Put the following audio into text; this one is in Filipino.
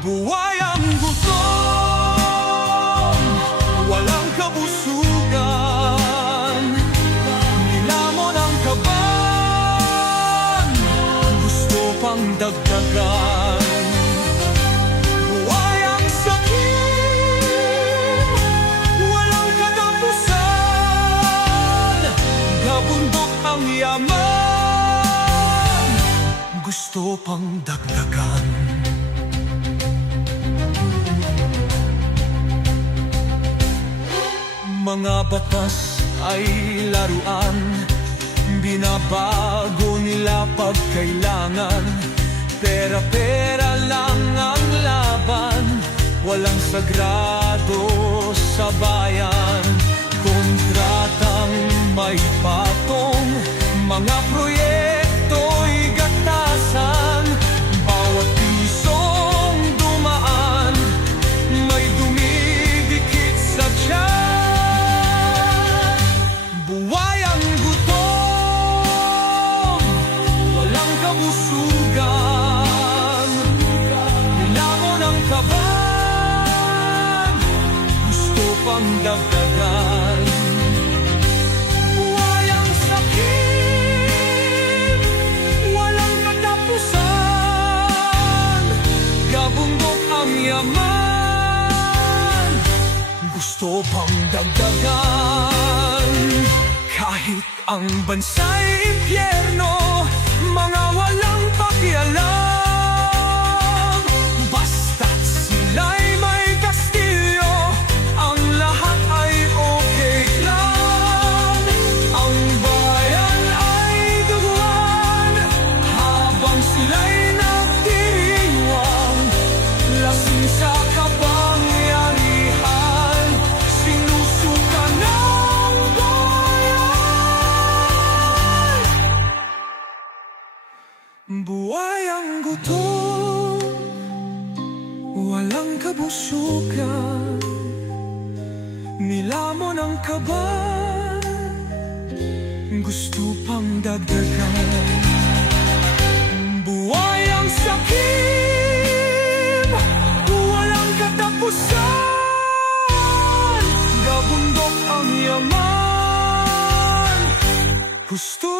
Buhay ang gutom, walang kabusugan. Nilamon ang kaban, gusto pang dagdagan. Buhay ang sakit, walang katapusan. Nabundok ang yaman, gusto pang dagdagan. Mga batas ay laruan, binabago nila pag kailangan. Pera-pera lang ang laban, walang sagrado sa bayan. Kontratang may patong, mga proyekto'y gatasan. Bawat pisong dumaan, may dumidikit sa tiyan. Buhay ang gutom, walang kabusugan. Nilamon ang kaban, gusto pang dagdagan. Buhay ang sakit, walang katapusan. Gabundok ang yaman, gusto pang dagdagan. Kahit ang bansa'y impyerno, mga walang pakialam. Basta't sila'y may kastilyo, ang lahat ay okay lang. Ang bayan ay duguan, habang sila'y nagdiriwang. Lasing sa kapangyarihan, sinusuka ng bayan. Buhay ang gutom, walang kabusugan. Nilamon ang kaban, gusto pang dagdagan. Buhay ang sakit, walang katapusan. Gabundok ang yaman, gusto